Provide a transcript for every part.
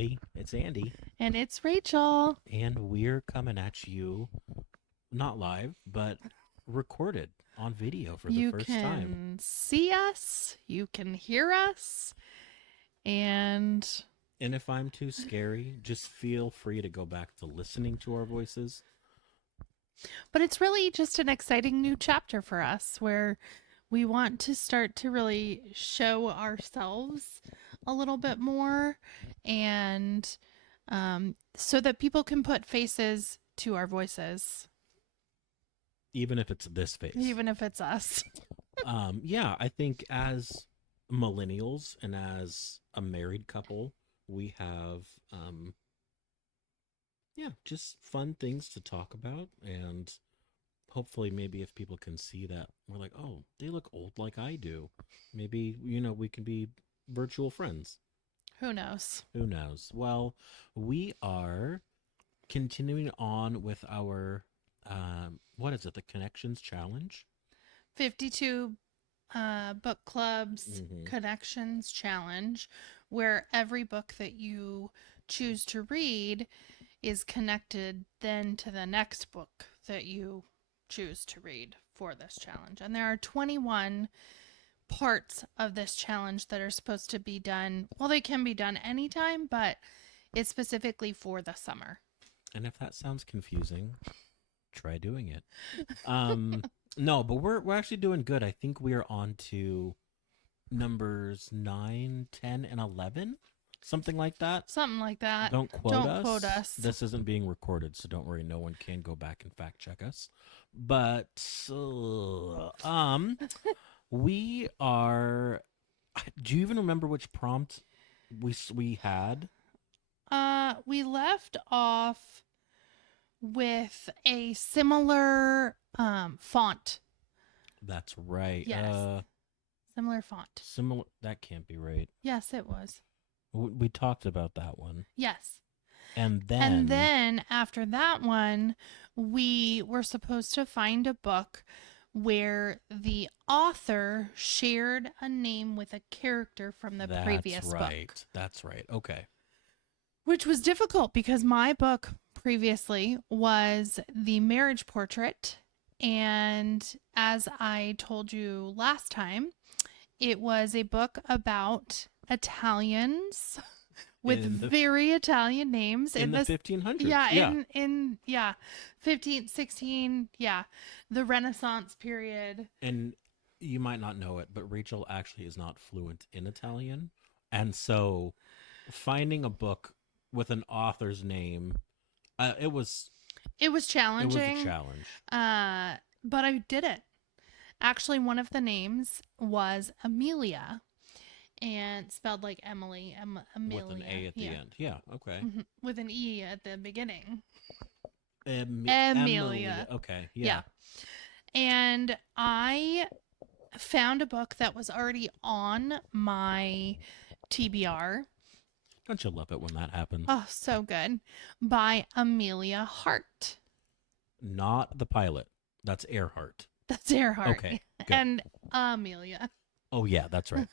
everybody. It's Andy, And it's Rachel. and we're coming at you not live, but recorded on video for the You first time. can see us, you can hear us, and And if I'm too scary, just feel free to go back to listening to our voices. but it's really just an exciting new chapter for us where we want to start to really show ourselves a little bit more and so that people can put faces to our voices, Even if it's this face. even if it's us. Yeah, I think as millennials and as a married couple, we have, yeah, just fun things to talk about. And hopefully, maybe if people can see that, we're like, oh, they look old like I do. Maybe, we can be virtual friends. Who knows? Who knows? Well, we are continuing on with our, what is it, the Connections Challenge? 52 book clubs Mm-hmm. connections challenge, where every book that you choose to read is connected then to the next book that you choose to read for this challenge. And there are 21 parts of this challenge that are supposed to be done. Well, they can be done anytime, but it's specifically for the summer. And if that sounds confusing, try doing it. No, but we're actually doing good. I think we are on to numbers 9, 10, and 11, something like that. Something like that. Don't quote Don't us. quote us. This isn't being recorded, so don't worry. No one can go back and fact check us. But we are. Do you even remember which prompt we had? We left off with a similar font. That's right. Yes. Similar font. Similar. That can't be right. Yes, it was. We talked about that one, Yes. and then And then after that one, we were supposed to find a book where the author shared a name with a character from the previous right. book. That's right. Okay. Which was difficult because my book previously was The Marriage Portrait. And as I told you last time, it was a book about Italians with very Italian names in the 1500s. Yeah, in 15, 16, yeah, the Renaissance period. And you might not know it, but Rachel actually is not fluent in Italian. And so finding a book with an author's name, it was challenging. It was a challenge. But I did it. Actually, one of the names was Emilia, and spelled like Emily, Emilia. With an A at the end. Yeah, okay. Mm-hmm. With an E at the beginning. Emilia. Okay, yeah. And I found a book that was already on my TBR. Don't you love it when that happens? Oh, so good. By Emilia Hart. Not the pilot. That's Earhart. That's Earhart. Okay, good. And Emilia. Oh, yeah, that's right.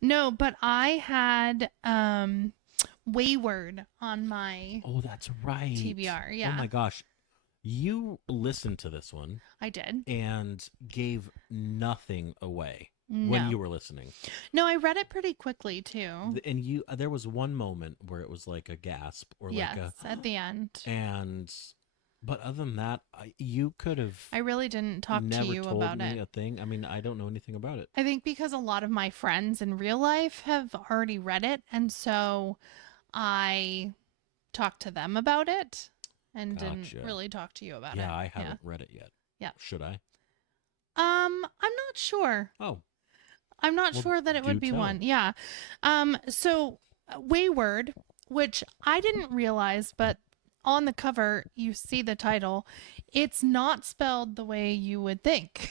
No, but I had Wayward on my Oh, that's right. TBR. Yeah. Oh, my gosh. You listened to this one. I did. And gave nothing away No. when you were listening. No, I read it pretty quickly too. And there was one moment where it was like a gasp or yes, like at the end. But other than that, you could have. I really didn't talk to you about it. A thing. I mean, I don't know anything about it. I think because a lot of my friends in real life have already read it, and so I talked to them about it and didn't really talk to you about it. Yeah, I haven't read it yet. Yeah. Should I? I'm not sure. Oh. I'm not sure that it would be one. Yeah. So Wayward, which I didn't realize, but on the cover, you see the title. It's not spelled the way you would think.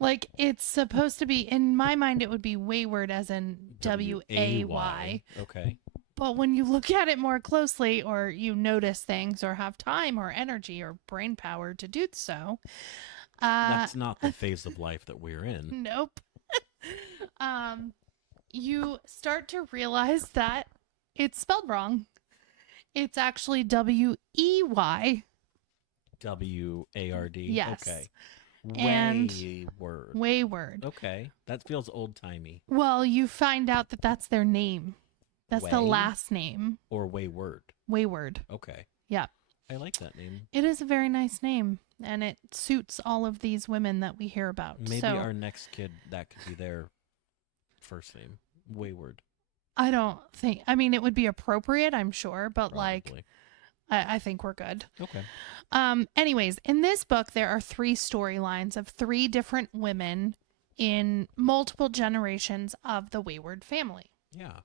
Like, it's supposed to be, in my mind, it would be Wayward as in W-A-Y. Okay. But when you look at it more closely, or you notice things, or have time, or energy, or brain power to do so. That's not the phase of life that we're in. Nope. You start to realize that it's spelled wrong. It's actually Wey. Ward. Yes. Okay. And Wayward. Wayward. Okay. That feels old timey. Well, you find out that that's their name. That's the Way last name. or Wayward. Wayward. Okay. Yeah. I like that name. It is a very nice name, and it suits all of these women that we hear about. Maybe so, our next kid, that could be their first name. Wayward. I don't think, I mean, it would be appropriate, I'm sure, but like, Probably. I think we're good. Okay. Anyways, in this book, there are 3 storylines of 3 different women in multiple generations of the Wayward family. Yeah.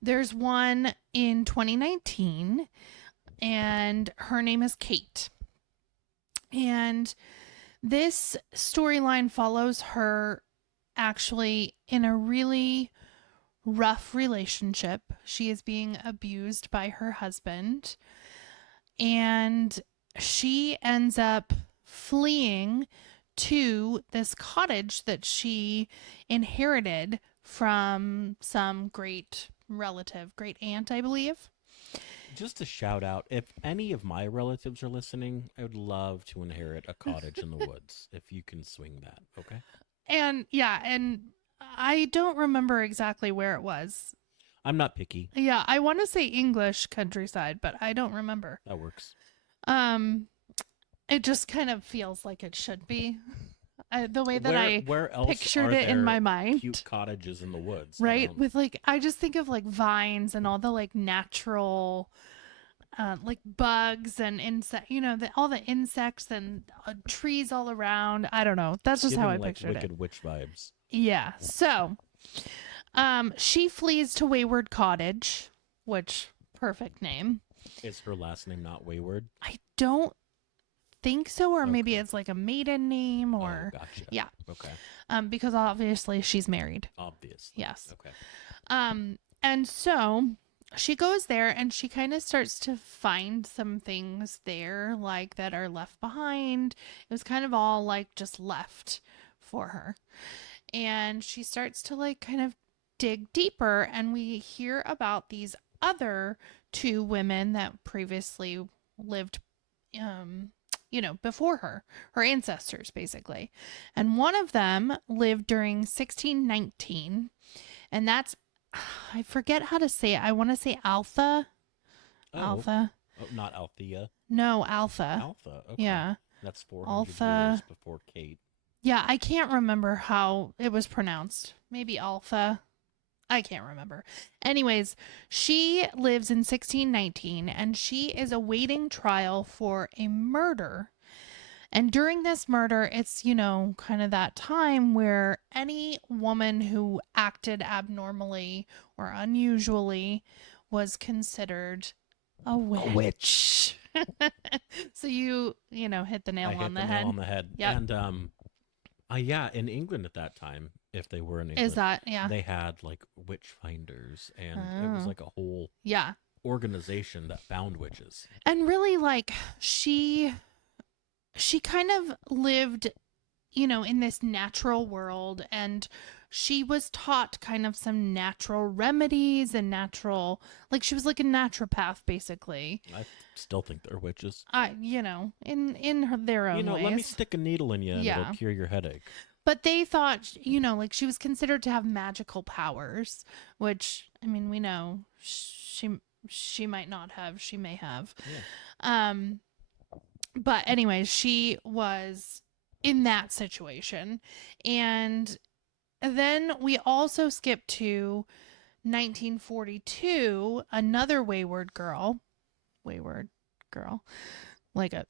There's one in 2019, and her name is Kate. And this storyline follows her actually in a really rough relationship. She is being abused by her husband, and she ends up fleeing to this cottage that she inherited from some great relative, great aunt, I believe. Just a shout out, if any of my relatives are listening, I would love to inherit a cottage in the woods if you can swing that. Okay. And yeah, and I don't remember exactly where it was. I'm not picky. Yeah, I want to say English countryside, but I don't remember. That works. It just kind of feels like it should be. The way that where else pictured are it in there my mind. cute cottages in the woods? Right? With like, I just think of like vines and all the like natural, like bugs and insect, all the insects and trees all around. I don't know. That's just how I like pictured Wicked it. Witch vibes. Yeah. So, she flees to Wayward Cottage, which perfect name. Is her last name not Wayward? I don't think so, or maybe Okay. it's like a maiden name, or Gotcha. yeah. Okay. Because obviously she's married. Obvious. Yes. Okay. And so she goes there and she kind of starts to find some things there, like that are left behind. It was kind of all like just left for her. And she starts to like kind of dig deeper, and we hear about these other 2 women that previously lived before her ancestors basically. And one of them lived during 1619, and that's, I forget how to say it. I want to say Alpha. Oh. Alpha. Oh, not Althea. No, Alpha. Alpha. Okay. Yeah. That's 400 Alpha. years before Kate. Yeah, I can't remember how it was pronounced. Maybe Alpha. I can't remember. Anyways, she lives in 1619, and she is awaiting trial for a murder. And during this murder, it's, kind of that time where any woman who acted abnormally or unusually was considered a witch. So you hit the nail on the head. Nail on the head. Yep. And yeah, in England at that time, if they were in England, Is that, yeah. they had like witch finders, and it was like a whole organization that found witches. And really, like, she kind of lived, in this natural world, and she was taught kind of some natural remedies and natural, like, she was like a naturopath basically. I still think they're witches. In their own ways. Let me stick a needle in you and it'll cure your headache. But they thought, like, she was considered to have magical powers, which, I mean, we know she might not have, she may have. Yeah. But anyways, she was in that situation. And then we also skip to 1942, another wayward girl, like a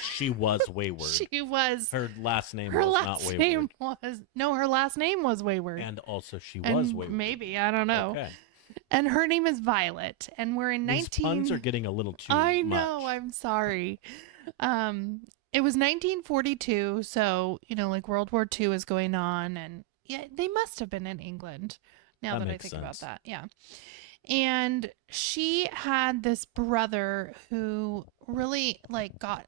She was wayward. She was. Her last name Her was last not wayward. name was her last name was Wayward. And also she And was wayward. maybe, I don't know. Okay. And her name is Violet, and we're in These puns are getting a little too I know, much. I'm sorry. It was 1942, so like World War II is going on, and yeah, they must have been in England. Now that I think about that, yeah. And she had this brother who really like got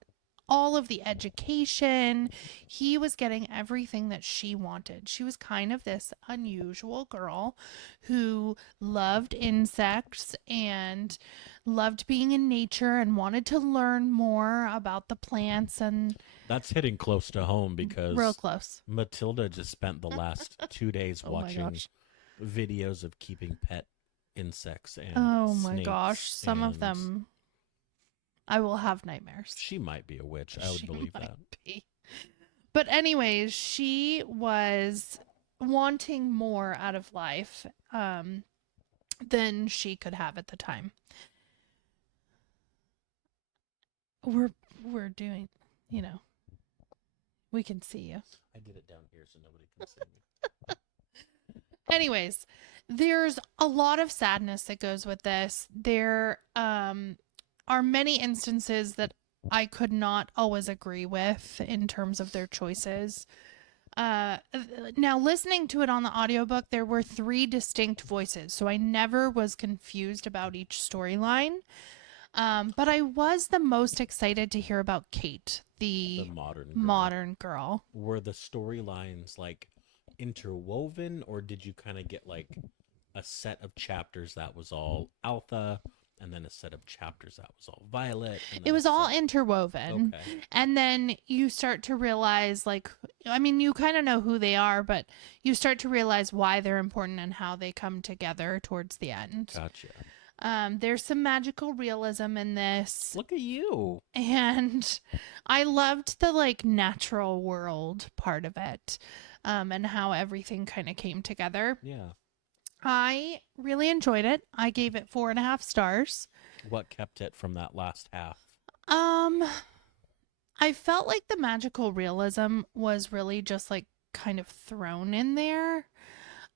all of the education. He was getting everything that she wanted. She was kind of this unusual girl who loved insects and loved being in nature and wanted to learn more about the plants and That's hitting close to home real because close. Matilda just spent the last 2 days Oh my watching gosh. videos of keeping pet insects and Oh my gosh. snakes, Some of and them I will have nightmares. she might be a witch. I would She believe might that. be. But anyways, she was wanting more out of life than she could have at the time. We're doing, you know, we can see you. I did it down here so nobody can see me. Anyways, there's a lot of sadness that goes with this. There are many instances that I could not always agree with in terms of their choices. Now listening to it on the audiobook, there were 3 distinct voices, so I never was confused about each storyline. But I was the most excited to hear about Kate, The the modern girl. modern girl. Were the storylines like interwoven, or did you kind of get like a set of chapters that was all Alpha, and then a set of chapters that was all Violet? And It then was a all set... interwoven. Okay. And then you start to realize, like, I mean, you kind of know who they are, but you start to realize why they're important and how they come together towards the end. Gotcha. There's some magical realism in this. Look at you. And I loved the like natural world part of it, and how everything kind of came together. Yeah. I really enjoyed it. I gave it 4.5 stars. What kept it from that last half? Um, I felt like the magical realism was really just like kind of thrown in there,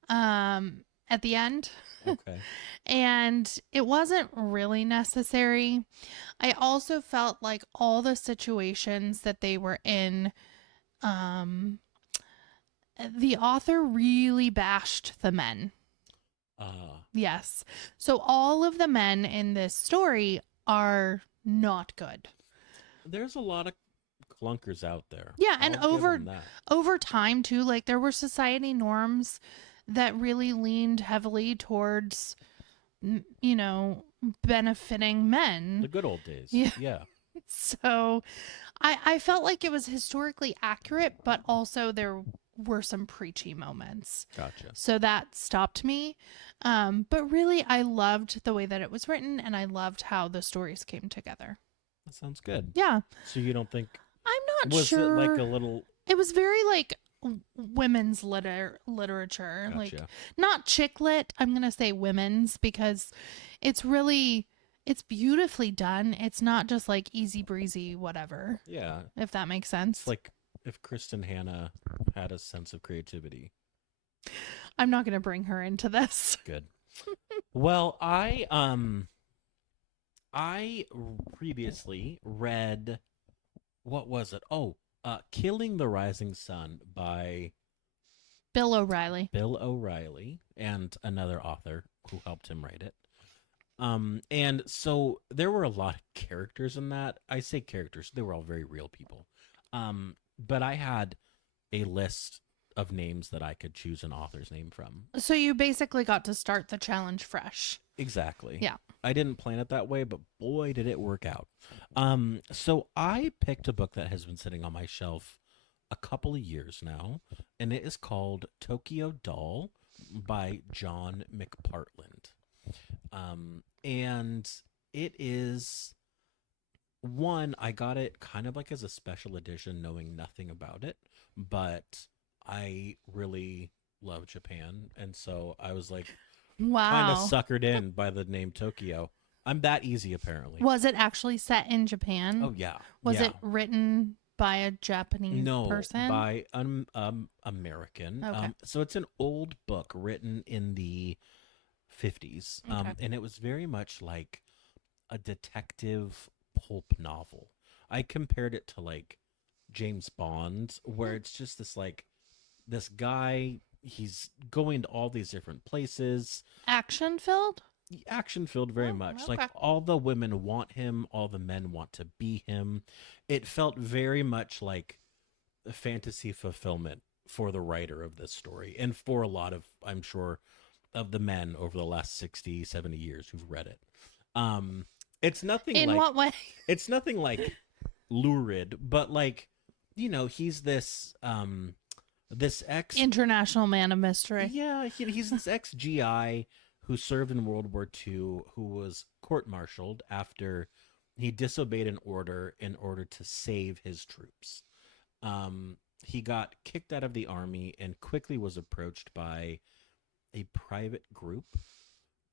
at the end. Okay. And it wasn't really necessary. I also felt like all the situations that they were in, um, the author really bashed the men. Yes. So all of the men in this story are not good. There's a lot of clunkers out there. Yeah, and I'll give 'em that. over time too, like there were society norms that really leaned heavily towards you know, benefiting men. The good old days. Yeah. Yeah. So I felt like it was historically accurate, but also there were some preachy moments. Gotcha. So that stopped me. But really, I loved the way that it was written, and I loved how the stories came together. That sounds good. Yeah. So you don't think I'm not was sure. it like a little... It was very like women's literature, Gotcha. like not chick lit. I'm gonna say women's because it's really it's beautifully done. It's not just like easy breezy whatever. Yeah. If that makes sense. It's like if Kristen Hanna had a sense of creativity. I'm not gonna bring her into this. Good. Well, I previously read, what was it? Oh, Killing the Rising Sun by Bill O'Reilly. Bill O'Reilly and another author who helped him write it. And so there were a lot of characters in that. I say characters, they were all very real people. But I had a list of names that I could choose an author's name from. So you basically got to start the challenge fresh. Exactly. Yeah. I didn't plan it that way, but boy, did it work out. So I picked a book that has been sitting on my shelf a couple of years now, and it is called Tokyo Doll by John McPartland. And it is one, I got it kind of like as a special edition, knowing nothing about it, but I really love Japan, and so I was like, Wow. kind of suckered in by the name Tokyo. I'm that easy, apparently. Was it actually set in Japan? Oh yeah. Was yeah. it written by a Japanese person? By an American. Okay. So it's an old book written in the 50s, Okay. and it was very much like a detective pulp novel. I compared it to like James Bond, where it's just this like this guy. He's going to all these different places. Action filled? action filled very Oh, much. Like okay. all the women want him, all the men want to be him. It felt very much like a fantasy fulfillment for the writer of this story and for a lot of, I'm sure, of the men over the last 60, 70 years who've read it. Um it's nothing In like what way? it's nothing like lurid, but like, he's this ex International man of mystery. yeah, he's this ex GI who served in World War II, who was court-martialed after he disobeyed an order in order to save his troops. He got kicked out of the army and quickly was approached by a private group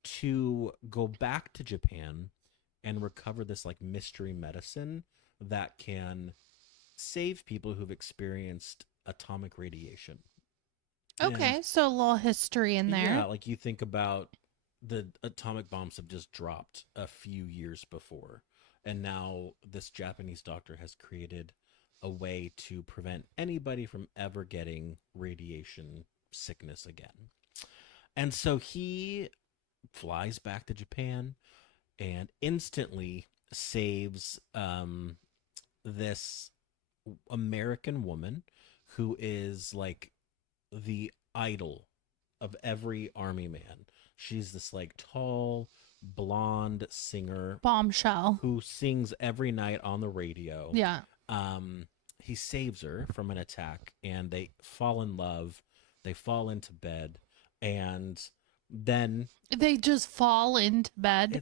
to go back to Japan and recover this like mystery medicine that can save people who've experienced atomic radiation. And Okay, so a little history in yeah, there. like you think about the atomic bombs have just dropped a few years before. And now this Japanese doctor has created a way to prevent anybody from ever getting radiation sickness again. And so he flies back to Japan and instantly saves this American woman who is like the idol of every army man. She's this like tall, blonde singer Bombshell. who sings every night on the radio. Yeah. He saves her from an attack and they fall in love. They fall into bed and then They just fall into bed.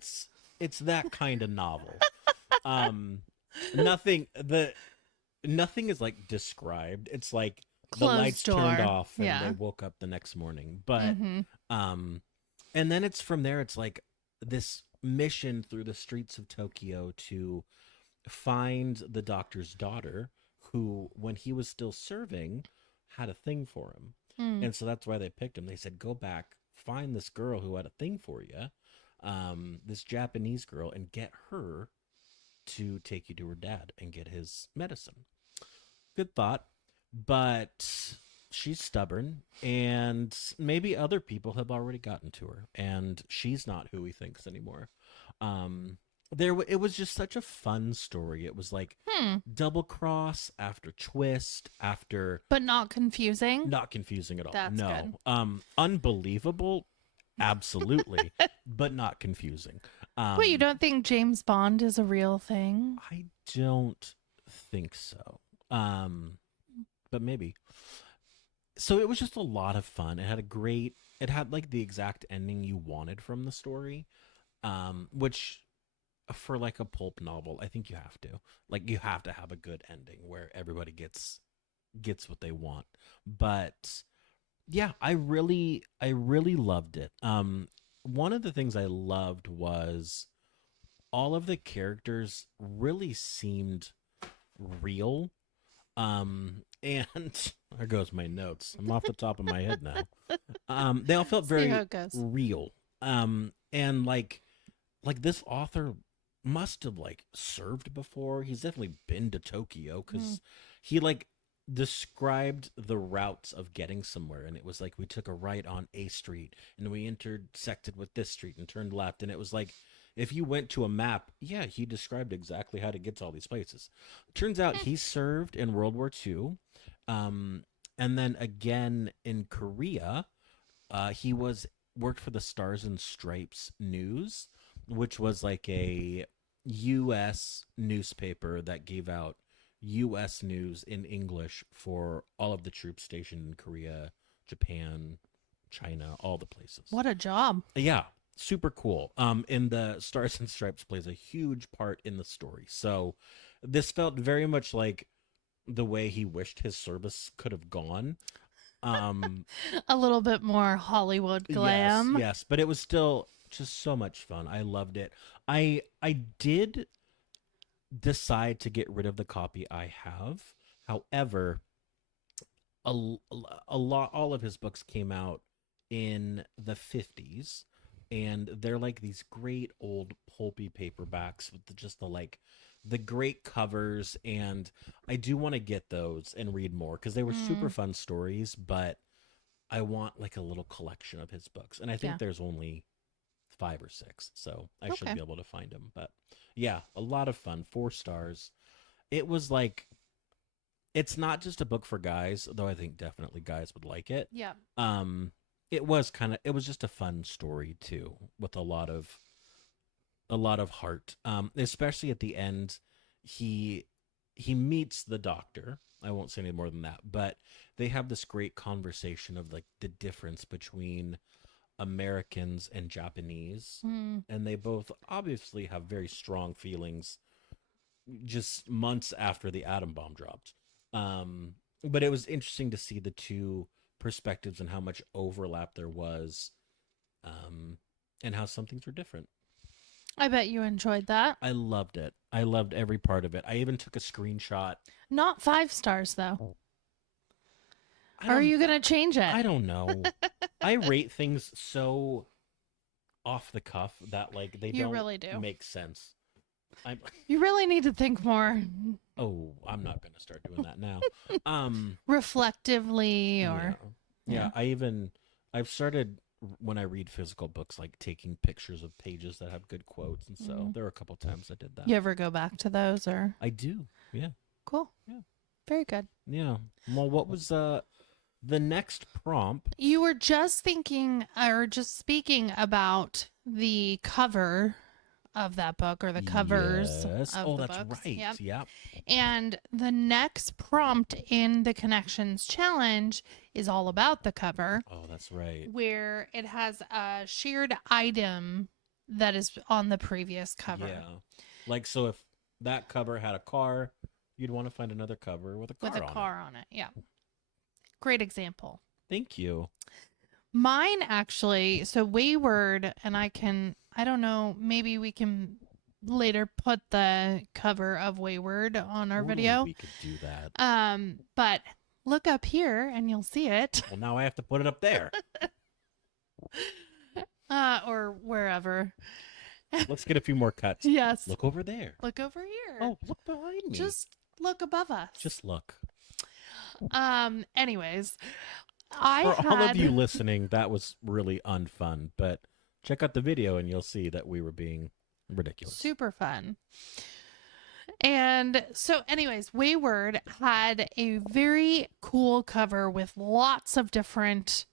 it's that kind of novel. Um nothing the nothing is like described. It's like the Closed lights door. turned off and Yeah. they woke up the next morning. But Mm-hmm. and then it's from there it's like this mission through the streets of Tokyo to find the doctor's daughter who when he was still serving had a thing for him. Mm. And so that's why they picked him. They said go back, find this girl who had a thing for you. This Japanese girl and get her to take you to her dad and get his medicine. Good thought, but she's stubborn and maybe other people have already gotten to her and she's not who he thinks anymore. It was just such a fun story. It was like double cross after twist after But not confusing. not confusing at all. That's no. good. Unbelievable absolutely, but not confusing. Wait, you don't think James Bond is a real thing? I don't think so. But maybe. So it was just a lot of fun. It had like the exact ending you wanted from the story. Which for like a pulp novel, I think you have to. Like you have to have a good ending where everybody gets what they want. But yeah, I really loved it. One of the things I loved was all of the characters really seemed real. And there goes my notes. I'm off the top of my head now. They all felt See very how it goes. real. And like this author must have like served before. He's definitely been to Tokyo because he like described the routes of getting somewhere, and it was like we took a right on A Street and we intersected with this street and turned left, and it was like if you went to a map, yeah, he described exactly how to get to all these places. Turns out he served in World War II, and then again in Korea. He worked for the Stars and Stripes News, which was like a U.S. newspaper that gave out U.S. news in English for all of the troops stationed in Korea, Japan, China, all the places. What a job. Yeah, super cool. And the Stars and Stripes plays a huge part in the story. So this felt very much like the way he wished his service could have gone. A little bit more Hollywood glam. Yes, but it was still just so much fun. I loved it. I did decide to get rid of the copy I have. However, a lot all of his books came out in the 50s and they're like these great old pulpy paperbacks with just the great covers, and I do want to get those and read more because they were super fun stories, but I want like a little collection of his books, and I think Yeah. there's only 5 or 6, so I should Okay. be able to find them. But yeah, a lot of fun. 4 stars. It was like, it's not just a book for guys, though I think definitely guys would like it. Yeah. Um, it was just a fun story too, with a lot of heart. Especially at the end, he he meets the doctor. I won't say any more than that, but they have this great conversation of like the difference between Americans and Japanese, Mm. and they both obviously have very strong feelings just months after the atom bomb dropped. But it was interesting to see the two perspectives and how much overlap there was, um, and how some things were different. I bet you enjoyed that. I loved it. I loved every part of it. I even took a screenshot. Not 5 stars though. I Or are don't, you gonna change it? I don't know. I rate things so off the cuff that like they You don't really do. make sense. I'm You really need to think more oh, I'm not gonna start doing that now. reflectively Yeah. or Yeah, I've started when I read physical books, like taking pictures of pages that have good quotes, and so Mm. there were a couple times I did that. you ever go back to those or I do. Yeah. cool. Yeah. Very good. Yeah. Well, what was the next prompt? You were just thinking or just speaking about the cover of that book or the covers Yes. of Oh, the that's books. right. Yep. Yep. And the next prompt in the Connections Challenge is all about the cover, Oh, that's right. where it has a shared item that is on the previous cover Yeah. Like, so if that cover had a car, you'd want to find another cover with a car with a on it. car on it. Yeah. Great example. Thank you. Mine actually, so Wayward, and I don't know, maybe we can later put the cover of Wayward on our Totally video. we could do that. But look up here and you'll see it. Well, now I have to put it up there. Or wherever. Let's get a few more cuts. Yes. Look over there. Look over here. Oh, look behind me. Just look above us. Just look. Anyways, For all of you listening, that was really unfun, but check out the video and you'll see that we were being ridiculous. super fun. And so, anyways, Wayward had a very cool cover with lots of different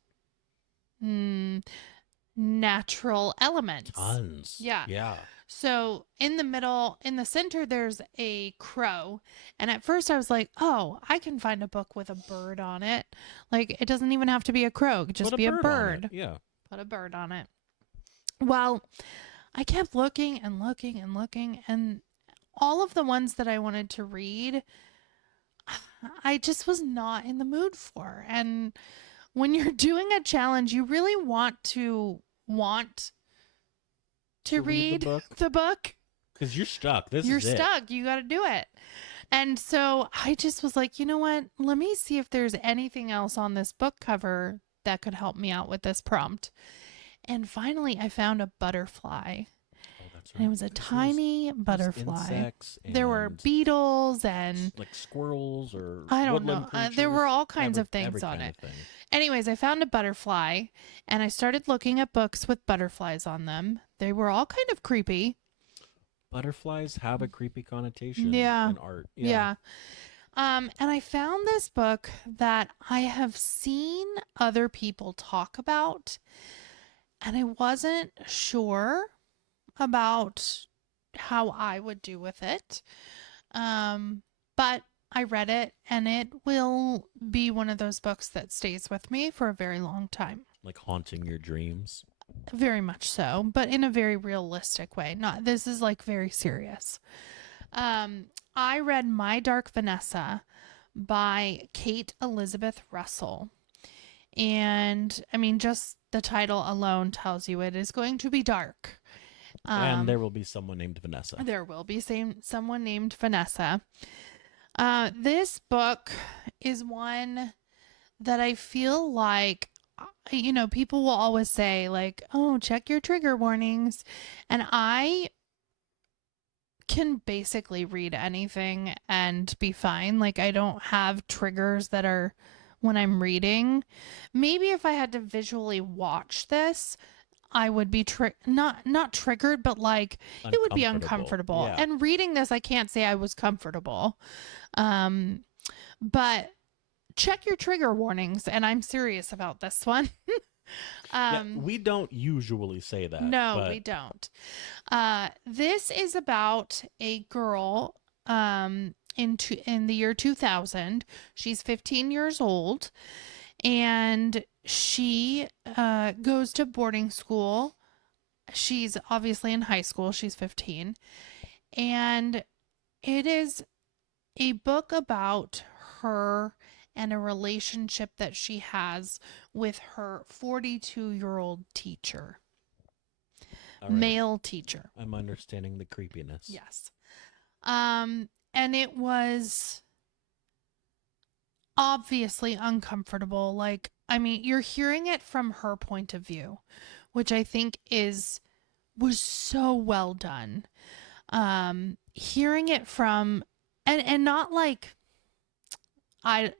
natural elements. Tons. Yeah. Yeah. So in the middle, in the center, there's a crow. And at first I was like, oh, I can find a book with a bird on it. Like, it doesn't even have to be a crow. It could just Put be a on it. bird. Yeah. Put a bird on it. Well, I kept looking and looking and looking. And all of the ones that I wanted to read, I just was not in the mood for. And when you're doing a challenge, you really want to read the book. Because you're stuck. You're is it. stuck. You got to do it. And so I just was like, you know what? Let me see if there's anything else on this book cover that could help me out with this prompt. And finally, I found a butterfly. Oh, that's right. And it was a tiny butterfly. There were beetles and like squirrels or I don't know. woodland There were creatures. all kinds of Every things on kind it. of thing. Anyways, I found a butterfly and I started looking at books with butterflies on them. They were all kind of creepy. Butterflies have a creepy connotation Yeah. in art. Yeah. And I found this book that I have seen other people talk about, and I wasn't sure about how I would do with it. But I read it, and it will be one of those books that stays with me for a very long time. Like haunting your dreams. Very much so, but in a very realistic way. Not this is like very serious. I read My Dark Vanessa by Kate Elizabeth Russell. And I mean, just the title alone tells you it is going to be dark. And there will be someone named Vanessa. There will be someone named Vanessa. This book is one that I feel like, you know, people will always say like, oh, check your trigger warnings. And I can basically read anything and be fine. Like, I don't have triggers that are when I'm reading. Maybe if I had to visually watch this, I would be not triggered, but like it would be uncomfortable. Yeah. And reading this, I can't say I was comfortable. But check your trigger warnings, and I'm serious about this one. Yeah, we don't usually say that. No, but we don't. This is about a girl in the year 2000. She's 15 years old, and she goes to boarding school. She's obviously in high school. She's 15. And it is a book about her and a relationship that she has with her 42-year-old teacher, all right, male teacher. I'm understanding the creepiness. Yes. And it was obviously uncomfortable. Like, I mean, you're hearing it from her point of view, which I think was so well done. Hearing it from and not like I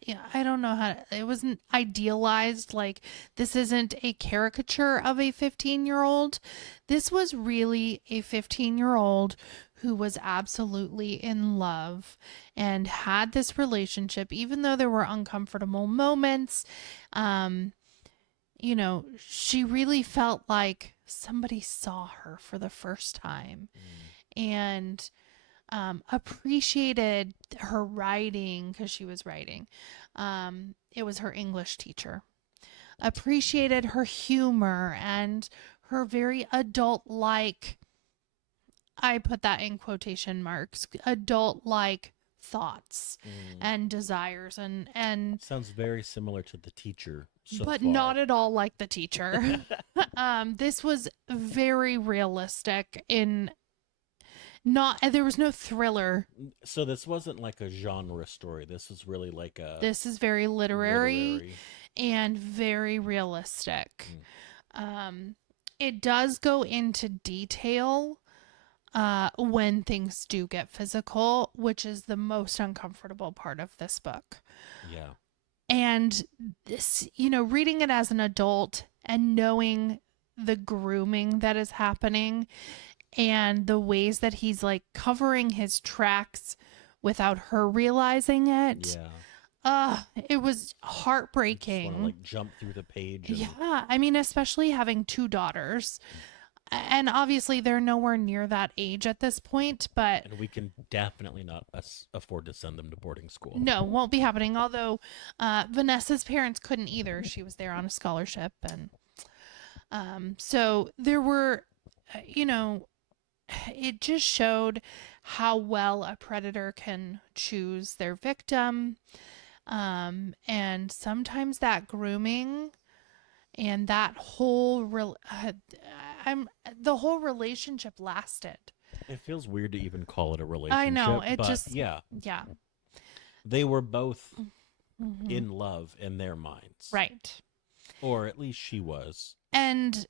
don't know how to, it wasn't idealized, like this isn't a caricature of a 15-year-old. This was really a 15-year-old who was absolutely in love and had this relationship, even though there were uncomfortable moments. She really felt like somebody saw her for the first time and appreciated her writing because she was writing. It was her English teacher. Appreciated her humor and her very adult-like, I put that in quotation marks, adult-like thoughts and desires and sounds very similar to the teacher but far. not at all like the teacher. This was very realistic in not, there was no thriller. So this wasn't like a genre story. This was really like This is very literary. And very realistic. It does go into detail when things do get physical, which is the most uncomfortable part of this book. Yeah. And this, reading it as an adult and knowing the grooming that is happening and the ways that he's like covering his tracks without her realizing it. Yeah. It was heartbreaking. I just want to like jump through the page. Yeah, I mean, especially having two daughters. And obviously they're nowhere near that age at this point, but and we can definitely not afford to send them to boarding school. No, won't be happening. Although Vanessa's parents couldn't either. She was there on a scholarship, and so there were, it just showed how well a predator can choose their victim, and sometimes that grooming and that the whole relationship lasted. It feels weird to even call it a relationship. I know, yeah. They were both in love in their minds. Right. Or at least she was. And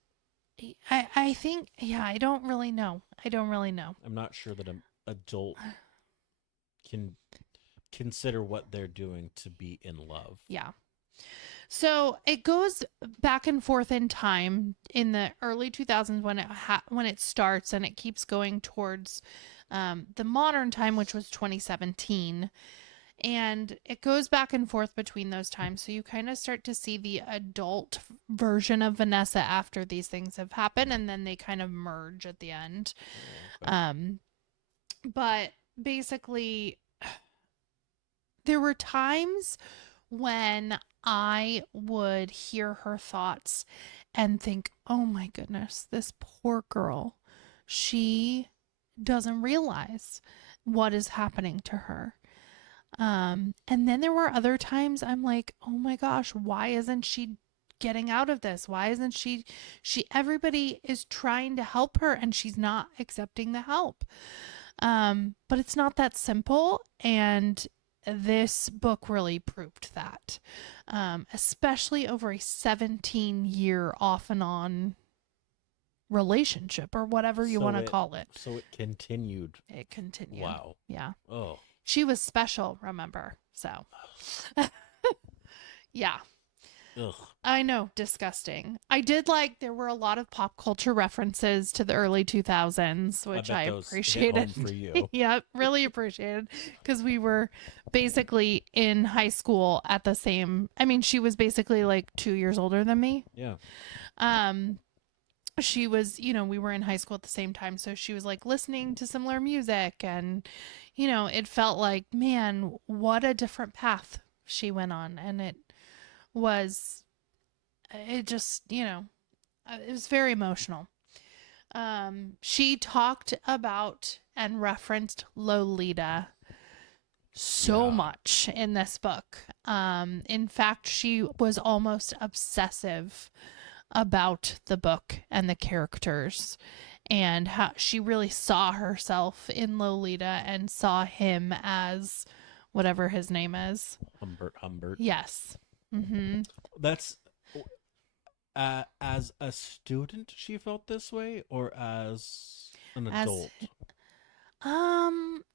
I think, I don't really know. I'm not sure that an adult can consider what they're doing to be in love. Yeah. So it goes back and forth in time in the early 2000s when it starts, and it keeps going towards the modern time, which was 2017. And it goes back and forth between those times. So you kind of start to see the adult version of Vanessa after these things have happened, and then they kind of merge at the end. Okay. But basically, there were times when I would hear her thoughts and think, oh my goodness, this poor girl, she doesn't realize what is happening to her. And then there were other times I'm like, oh my gosh, why isn't she getting out of this? Why isn't she everybody is trying to help her and she's not accepting the help. But it's not that simple. And this book really proved that, especially over a 17-year off and on relationship or whatever you want to call it. So it continued. It continued. Wow. Yeah. Oh. She was special, remember? So, yeah. Ugh. I know, disgusting. I did like there were a lot of pop culture references to the early 2000s, I which bet I those hit appreciated. home for you. Yeah, really appreciated because we were basically in high school at the same. I mean, she was basically like 2 years older than me. Yeah. Um she was, we were in high school at the same time, so she was like listening to similar music, and it felt like, man, what a different path she went on. And was it just, it was very emotional. She talked about and referenced Lolita so Yeah. much in this book. In fact, she was almost obsessive about the book and the characters, and how she really saw herself in Lolita and saw him as whatever his name is. Humbert. Yes. Mm-hmm. That's as a student she felt this way, or as an As adult.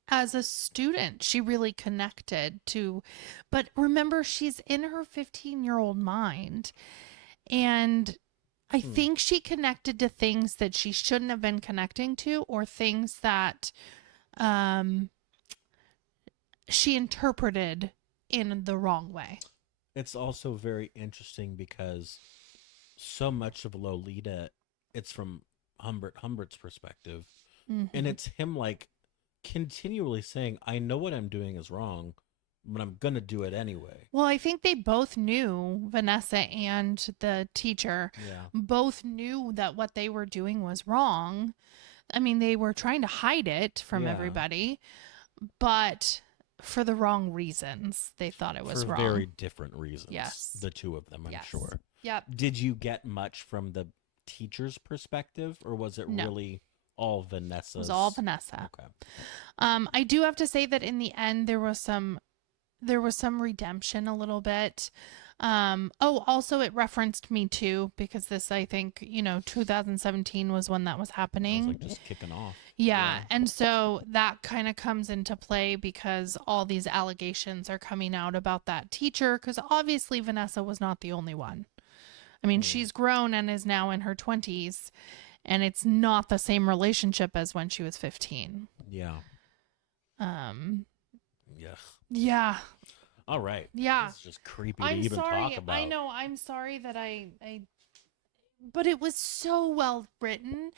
as a student, she really connected to, but remember, she's in her 15-year-old mind, and I Hmm. think she connected to things that she shouldn't have been connecting to, or things that um she interpreted in the wrong way. It's also very interesting because so much of Lolita, it's from Humbert's perspective, and Mm-hmm. it's him like continually saying, "I know what I'm doing is wrong, but I'm gonna do it anyway." Well, I think they both knew, Vanessa and the teacher Yeah. both knew that what they were doing was wrong. I mean, they were trying to hide it from Yeah. everybody, but for the wrong reasons. They thought it For was very wrong. different reasons. Yes. The two of them, I'm Yes. sure. Yep. Did you get much from the teacher's perspective, or was it No, really all it was all Vanessa's? Vanessa. Okay. I do have to say that in the end there was some redemption a little bit. Also it referenced Me Too, because this, I think, 2017 was when that was I was happening. like just kicking off. Yeah, and so that kind of comes into play because all these allegations are coming out about that teacher, because obviously Vanessa was not the only one. I mean, Hmm. she's grown and is now in her 20s, and it's not the same relationship as when she was 15. Yeah. Um, Yeah. yeah, All right. yeah. This is just creepy to I'm even talk sorry. I about. know. I'm sorry that I but it was so well written,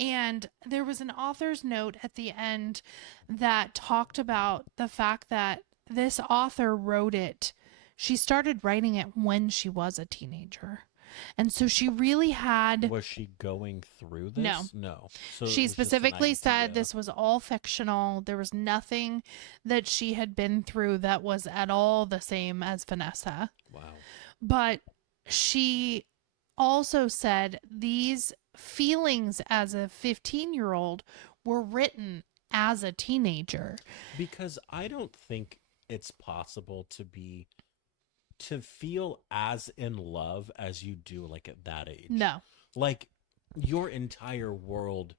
and there was an author's note at the end that talked about the fact that this author wrote it. She started writing it when she was a teenager. And so she really had Was she going through no. this? No. So it She was just an specifically said idea. this was all fictional. There was nothing that she had been through that was at all the same as Vanessa. Wow. But she also said these feelings as a 15-year-old were written as a teenager. Because I don't think it's possible to feel as in love as you do like at that age. No. Like your entire world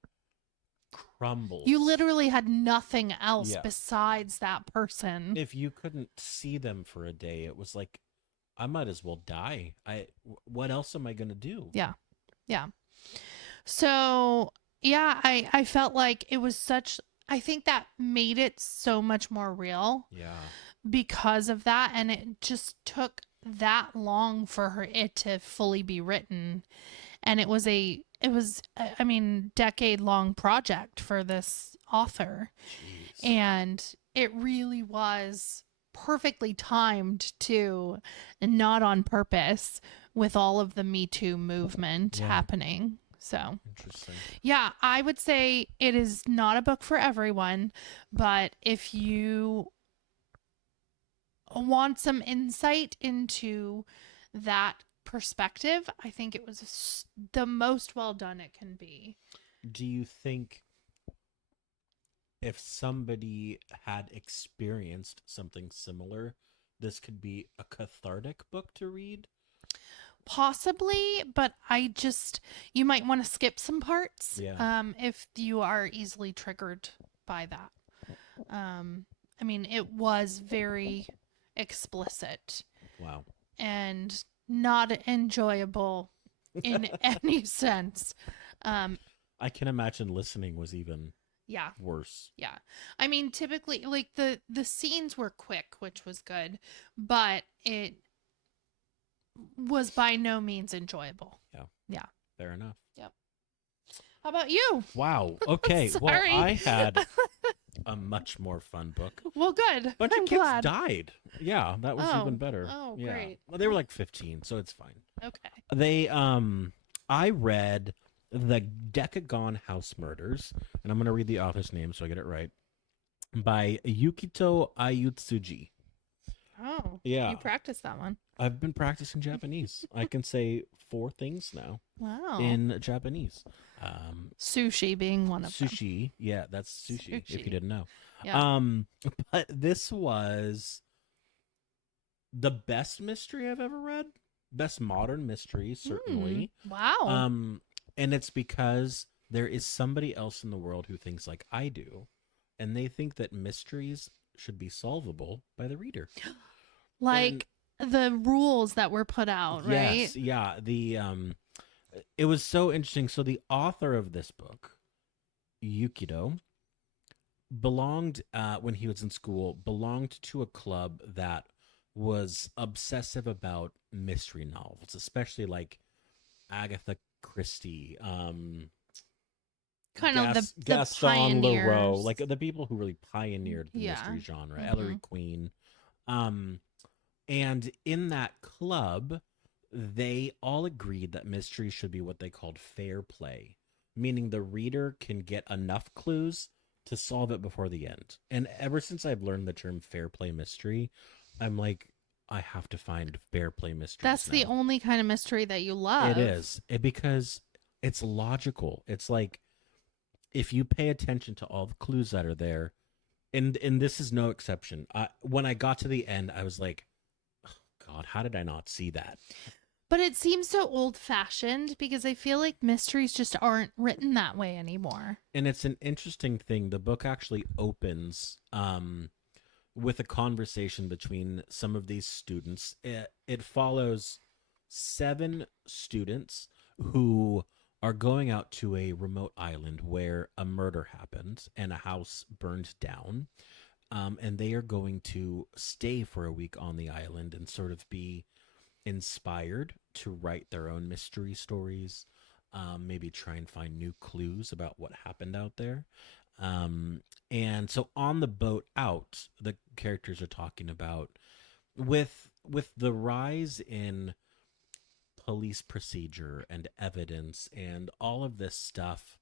crumbles. You literally had nothing else Yeah. besides that person. If you couldn't see them for a day, it was like I might as well die. What else am I going to do? Yeah. Yeah. So, yeah, I felt like it was such, I think that made it so much more real Yeah. because of that, and it just took that long for her it to fully be written. And I mean, decade long project for this author. Jeez. And it really was perfectly timed too, and not on purpose, with all of the Me Too movement Yeah. happening. So, Interesting. yeah, I would say it is not a book for everyone, but if you want some insight into that perspective, I think it was the most well done it can be. Do you think if somebody had experienced something similar, this could be a cathartic book to read? Possibly, but you might want to skip some parts, Yeah. if you are easily triggered by that. I mean, it was very explicit, Wow. and not enjoyable in any sense. Um, I can imagine listening was even yeah, worse. yeah. I mean, typically, like the scenes were quick, which was good, but it was by no means enjoyable. Yeah. Yeah. Fair enough. Yep. How about you? Wow. Okay. Well, Sorry. I had a much more fun book. Well, good. Bunch of I'm kids glad. died. Yeah, that was even Oh. better. Oh, Yeah. great. Well, they were like 15, so it's fine. Okay. They I read The Decagon House Murders, and I'm going to read the author's name so I get it right, by Yukito Ayutsuji. Oh. Yeah. You practiced that one. I've been practicing Japanese. I can say 4 things now Wow. in Japanese. Sushi being one of them. Sushi. Yeah, that's sushi, if you Sushi. didn't know. Yeah. But this was the best mystery I've ever read. Best modern mystery, certainly. Wow. And it's because there is somebody else in the world who thinks like I do, and they think that mysteries should be solvable by the reader. Like the rules that were put out, right? Yes, yeah. It was so interesting. So the author of this book, Yukito, belonged when he was in school, belonged to a club that was obsessive about mystery novels, especially like Agatha Christie, Kind of the Gaston Leroux, pioneers. like the people who really pioneered the Yeah. mystery genre, Mhm. Ellery Queen. And in that club, they all agreed that mysteries should be what they called fair play, meaning the reader can get enough clues to solve it before the end. And ever since I've learned the term fair play mystery, I'm like, I have to find fair play mysteries. That's the now. only kind of mystery that you love. It is. Because it's logical. It's like if you pay attention to all the clues that are there, and this is no exception. When I got to the end, I was like, oh, God, how did I not see that? But it seems so old fashioned because I feel like mysteries just aren't written that way anymore. And it's an interesting thing. The book actually opens with a conversation between some of these students. It follows 7 students who are going out to a remote island where a murder happened and a house burned down. And they are going to stay for a week on the island and sort of be inspired to write their own mystery stories, maybe try and find new clues about what happened out there. And so on the boat out, the characters are talking about with the rise in police procedure and evidence and all of this stuff,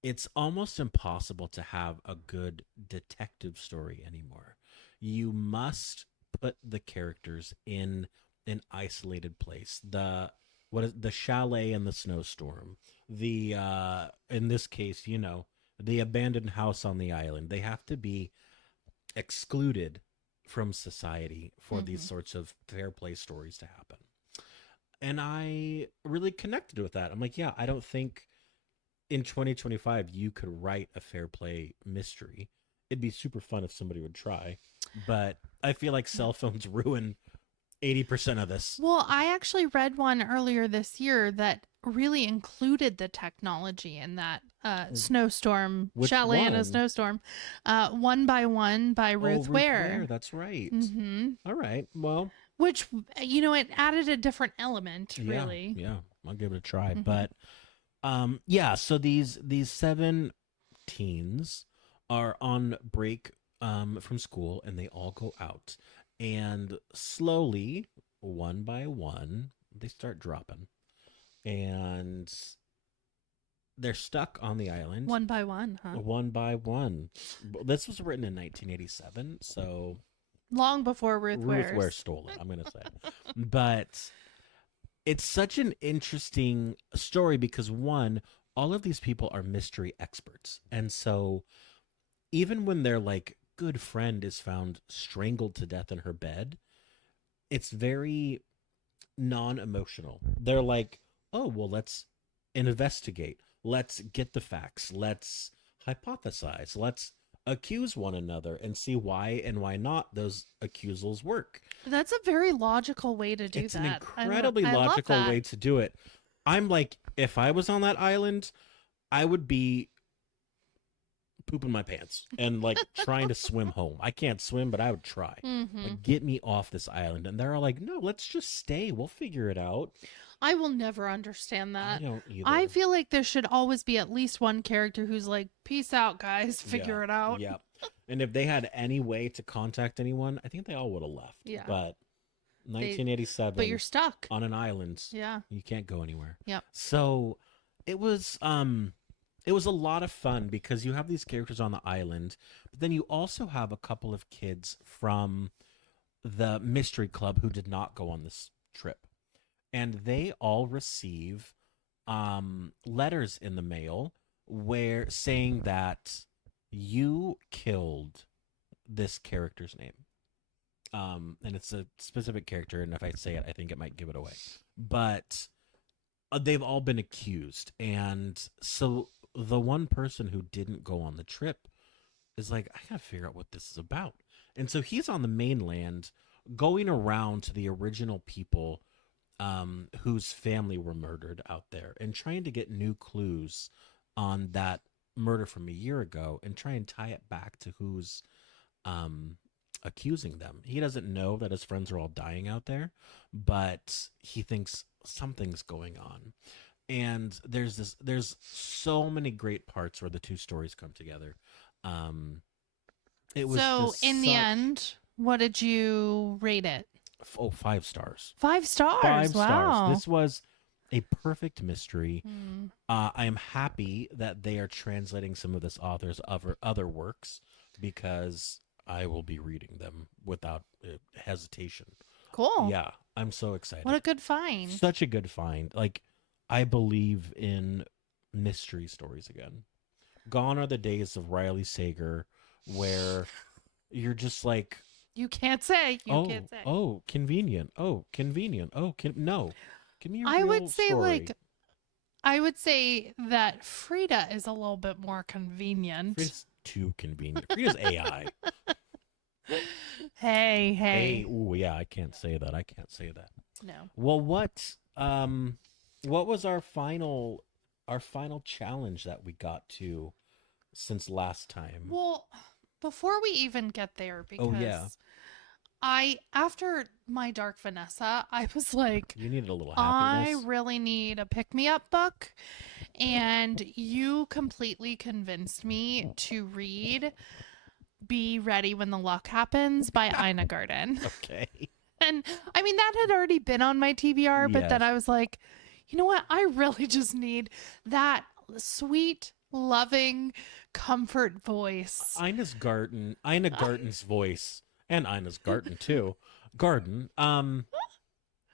it's almost impossible to have a good detective story anymore. You must put the characters in an isolated place. The chalet and the snowstorm. The in this case, the abandoned house on the island. They have to be excluded from society for these sorts of fair play stories to happen. And I really connected with that. I'm like, yeah, I don't think in 2025 you could write a fair play mystery. It'd be super fun if somebody would try, but I feel like cell phones ruin 80% of this. Well, I actually read one earlier this year that really included the technology in that snowstorm, Which chalet in a one? snowstorm. One by One by Ruth Ware. That's right. Mm-hmm. All right. Well, Which, it added a different element, really. Yeah, I'll give it a try. Mhm. But yeah, so these 7 teens are on break from school and they all go out. And slowly, one by one, they start dropping. And they're stuck on the island. One by one, huh? One by one. This was written in 1987, so long before Ruth Ware stole it, I'm going to say. But it's such an interesting story because, one, all of these people are mystery experts. And so even when their like good friend is found strangled to death in her bed, it's very non-emotional. They're like, oh, well, let's investigate. Let's get the facts. Let's hypothesize. Let's accuse one another and see why and why not those accusals work. That's a very logical way to do It's an that. incredibly I love logical that. way to do it. I'm like, if I was on that island, I would be pooping my pants and like trying to swim home. I can't swim, but I would try. Hmm. Like, get me off this island. And they're all like, no, let's just stay. We'll figure it out. I will never understand I that. don't either. I feel like there should always be at least one character who's like, peace out, guys, figure it out. Yeah. And if they had any way to contact anyone, I think they all would have left. Yeah. But 1987 But you're stuck. on an island. Yeah. You can't go anywhere. Yep. So it was a lot of fun because you have these characters on the island, but then you also have a couple of kids from the mystery club who did not go on this trip. And they all receive letters in the mail where saying that you killed this character's name. And it's a specific character, and if I say it, I think it might give it away. But they've all been accused, and so the one person who didn't go on the trip is like, I gotta figure out what this is about. And so he's on the mainland, going around to the original people whose family were murdered out there, and trying to get new clues on that murder from a year ago, and try and tie it back to who's accusing them. He doesn't know that his friends are all dying out there, but he thinks something's going on. And there's so many great parts where the two stories come together. It was So just in the such- end, what did you rate it? 5 stars. 5 stars. 5 Wow. stars. This was a perfect mystery. Mm. I am happy that they are translating some of this author's other works, because I will be reading them without hesitation. Cool. Yeah, I'm so excited. What a good find. Such a good find. Like, I believe in mystery stories again. Gone are the days of Riley Sager where you're just like, You can't say. You oh, can't say. oh, convenient. Oh, convenient. Oh, no. Give me a I real would say story. I would say that Frida is a little bit more convenient. Frida's too convenient. Frida's AI. Hey. Hey, ooh, yeah, I can't say that. No. Well, what was our final challenge that we got to since last time? Well, before we even get there, because Oh, yeah. after my Dark Vanessa, I was like, You needed a little I happiness. really need a pick-me-up book, and you completely convinced me to read Be Ready When the Luck Happens by Ina Garten. Okay. And I mean, that had already been on my TBR, but then Yes. I was like, you know what? I really just need that sweet, loving, comfort voice. Ina Garten's voice, and Ina's Garten too. Garden.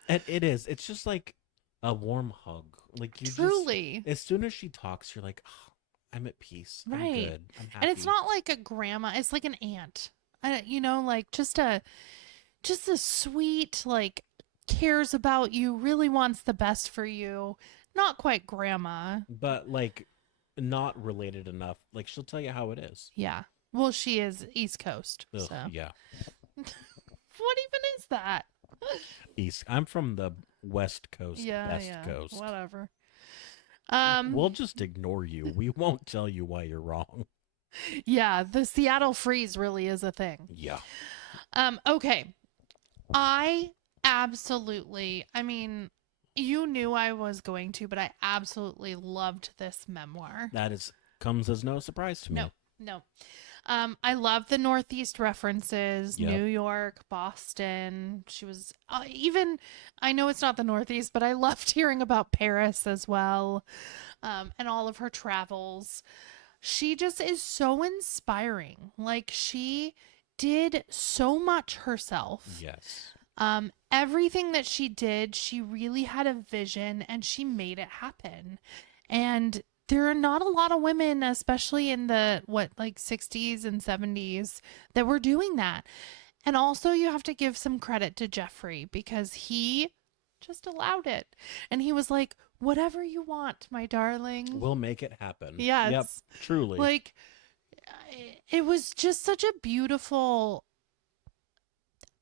It's just like a warm hug. Like, you Truly. just, as soon as she talks, you're like, oh, I'm at peace. I'm Right. good. I'm happy. And it's not like a grandma, it's like an aunt. Like just a sweet, like, cares about you, really wants the best for you. Not quite grandma. But like, not related enough. Like, she'll tell you how it is. Yeah. Well, she is East Coast. Ugh, So yeah. what even is that? East. I'm from the West Coast. Best Coast. Whatever. We'll just ignore you. We won't tell you why you're wrong. Yeah, the Seattle freeze really is a thing. Yeah. Okay. I mean, you knew I was going to, but I absolutely loved this memoir. That comes as no surprise to me. No. I love the Northeast references, Yep. New York, Boston. She was I know it's not the Northeast, but I loved hearing about Paris as well, and all of her travels. She just is so inspiring. Like, she did so much herself. Yes. Everything that she did, she really had a vision and she made it happen. And there are not a lot of women, especially in the 60s and 70s, that were doing that. And also, you have to give some credit to Jeffrey, because he just allowed it. And he was like, whatever you want, my darling. We'll make it happen. Yes. Yep. Truly. Like, it was just such a beautiful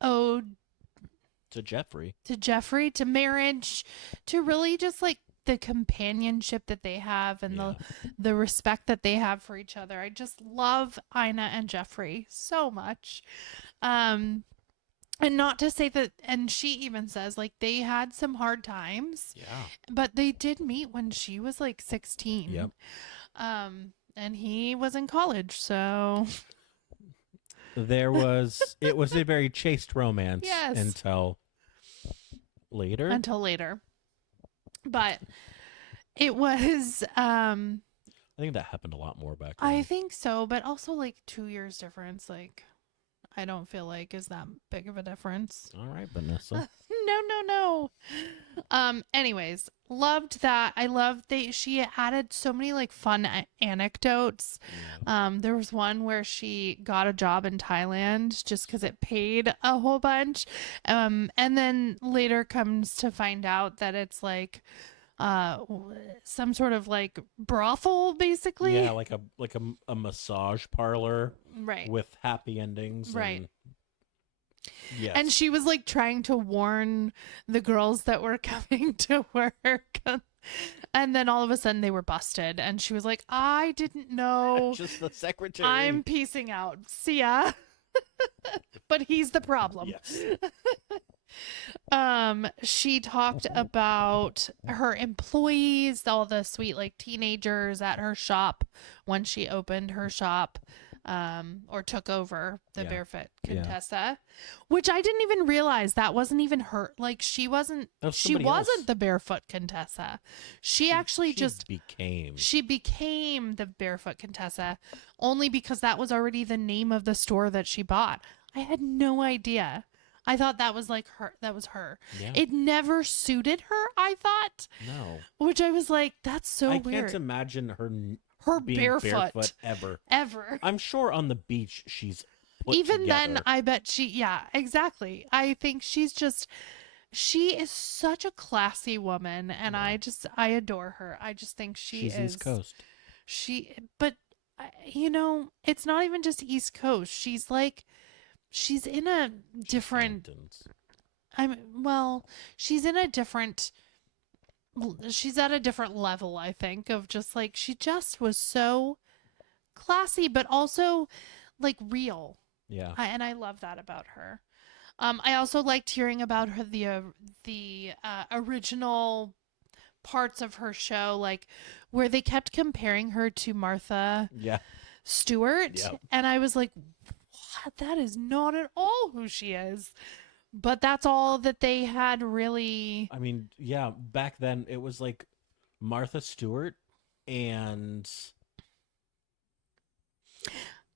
ode To Jeffrey. to Jeffrey, to marriage, to really just like the companionship that they have and Yeah. the respect that they have for each other. I just love Ina and Jeffrey so much. And not to say that, and she even says like they had some hard times, Yeah. but they did meet when she was like 16. Yep. And he was in college, so It was a very chaste romance Yes. until later. until later. But it was I think that happened a lot more back then. I think so, but also like 2 years difference, like I don't feel like is that big of a difference. All right, Vanessa. No. Anyways, loved that. I loved she added so many like fun anecdotes. Yeah. There was one where she got a job in Thailand just because it paid a whole bunch. And then later comes to find out that it's like some sort of like brothel basically. Yeah, like a massage parlor Right. with happy endings. Right. And, yes. And she was like trying to warn the girls that were coming to work. And then all of a sudden they were busted. And she was like, I didn't know. Just the secretary. I'm piecing out. See ya. But he's the problem. Yes. She talked about her employees, all the sweet like teenagers at her shop when she opened her shop, or took over the Yeah. Barefoot Yeah. Contessa, which I didn't even realize that wasn't even her. Like she wasn't the Barefoot Contessa. She actually just became. She became the Barefoot Contessa only because that was already the name of the store that she bought. I had no idea. I thought that was like her. That was her. Yeah. It never suited her, I thought. No. Which I was like, that's so I weird. can't imagine her being barefoot ever. Ever. I'm sure on the beach she's put Even together. then, I bet yeah, exactly. I think she is such a classy woman, and Yeah. I adore her. I just think she's is East Coast. But it's not even just East Coast. She's in a different. She's in a different. She's at a different level, I think, of just like she just was so classy, but also like real. Yeah. And I love that about her. I also liked hearing about her the original parts of her show, like where they kept comparing her to Martha Stewart, Yep. and I was like, what? That is not at all who she is. But that's all that they had really. I mean, yeah, back then it was like Martha Stewart and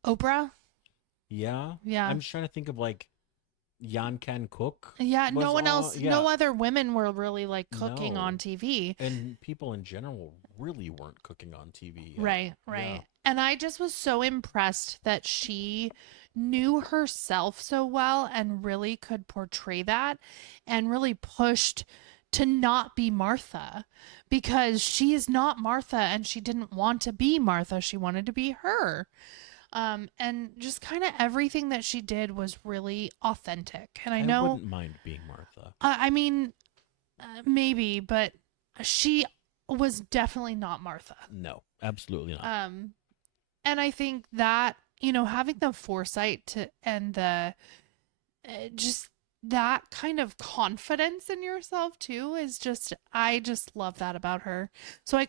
Oprah. Yeah. I'm just trying to think of like Jan Can Cook. Yeah, no one else, no other women were really like cooking No. on TV. And people in general really weren't cooking on TV yet. Right. Yeah. And I just was so impressed that she knew herself so well and really could portray that and really pushed to not be Martha, because she is not Martha and she didn't want to be Martha. She wanted to be her. And just kind of everything that she did was really authentic. And I know wouldn't mind being Martha. I mean, maybe, but she was definitely not Martha. No, absolutely not. And I think that, having the foresight to, and the, just that kind of confidence in yourself too is just, I just love that about her. So I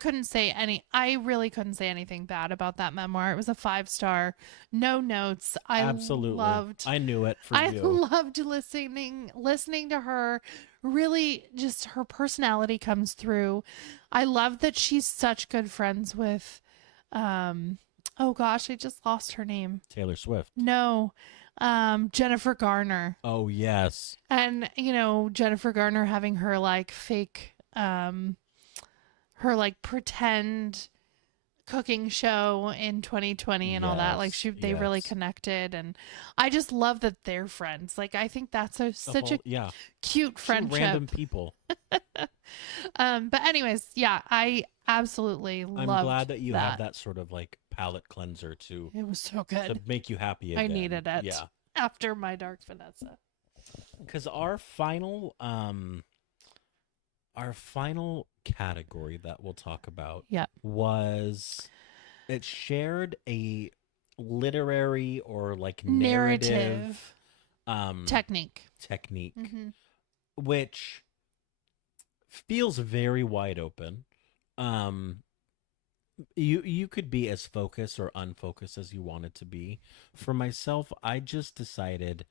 really couldn't say anything bad about that memoir. It was a 5-star, no notes. Absolutely. I knew it for I you. loved listening to her. Really, just her personality comes through. I love that she's such good friends with, oh gosh, I just lost her name. Taylor Swift. No, Jennifer Garner. Oh, yes. And, Jennifer Garner having her like fake, her like pretend cooking show in 2020 and all that. Like they really connected, and I just love that they're friends. Like I think that's such a cute friendship. Two random people. But anyways, yeah, I absolutely love. I'm glad that you have that sort of like palate cleanser to It was so good. make you happy I again. needed it. Yeah. After my Dark Vanessa. Because our final category that we'll talk about Yeah. was it shared a literary or like Narrative technique, Mm-hmm. which feels very wide open. Um, you could be as focused or unfocused as you wanted to be. For myself, I just decided,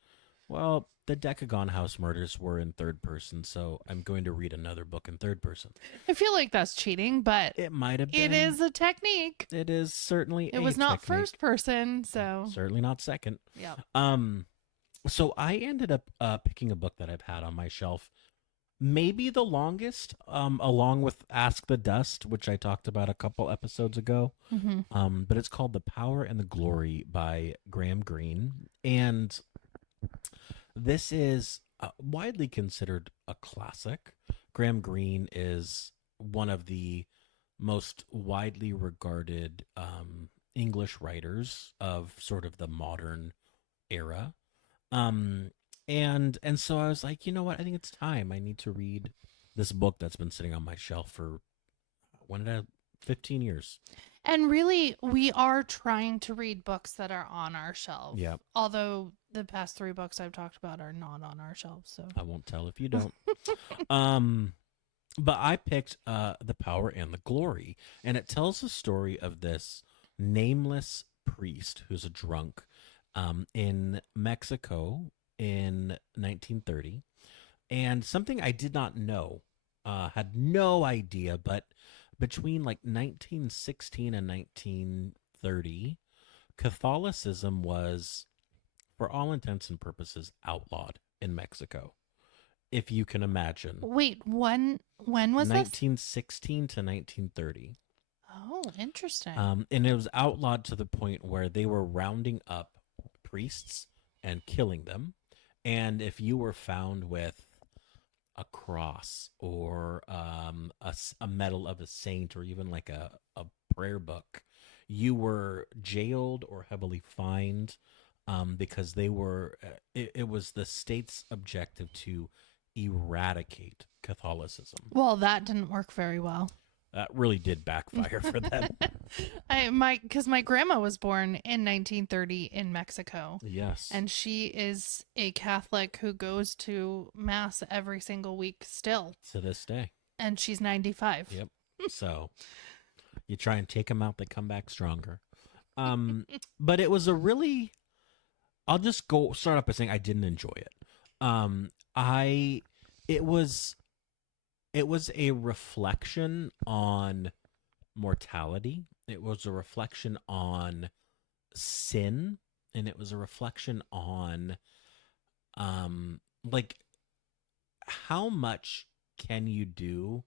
well, the Decagon House murders were in third person, so I'm going to read another book in third person. I feel like that's cheating, but It might have been. it is a technique. It is certainly It was not technique. first person, so Certainly not second. yeah. So I ended up picking a book that I've had on my shelf, maybe the longest, along with Ask the Dust, which I talked about a couple episodes ago. Mm-hmm. But it's called The Power and the Glory by Graham Greene, and this is widely considered a classic. Graham Greene is one of the most widely regarded English writers of sort of the modern era. Um, and so I was like, you know what? I think it's time. I need to read this book that's been sitting on my shelf for 15 years. And really, we are trying to read books that are on our shelf. Yeah. Although the past 3 books I've talked about are not on our shelf, so I won't tell if you don't. But I picked The Power and the Glory, and it tells the story of this nameless priest who's a drunk in Mexico in 1930. And something I did not know, had no idea, but between like 1916 and 1930, Catholicism was, for all intents and purposes, outlawed in Mexico. If you can imagine. Wait, when was 1916 to 1930. Oh, interesting. And it was outlawed to the point where they were rounding up priests and killing them. And if you were found with a cross or a medal of a saint or even like a prayer book, you were jailed or heavily fined, because they were it was the state's objective to eradicate Catholicism. Well, that didn't work very well. That really did backfire for them. Because my grandma was born in 1930 in Mexico. Yes. And she is a Catholic who goes to mass every single week still. To this day. And she's 95. Yep. So you try and take them out, they come back stronger. But it was a really, I'll just start off by saying I didn't enjoy it. It was a reflection on mortality. It was a reflection on sin, and it was a reflection on like how much can you do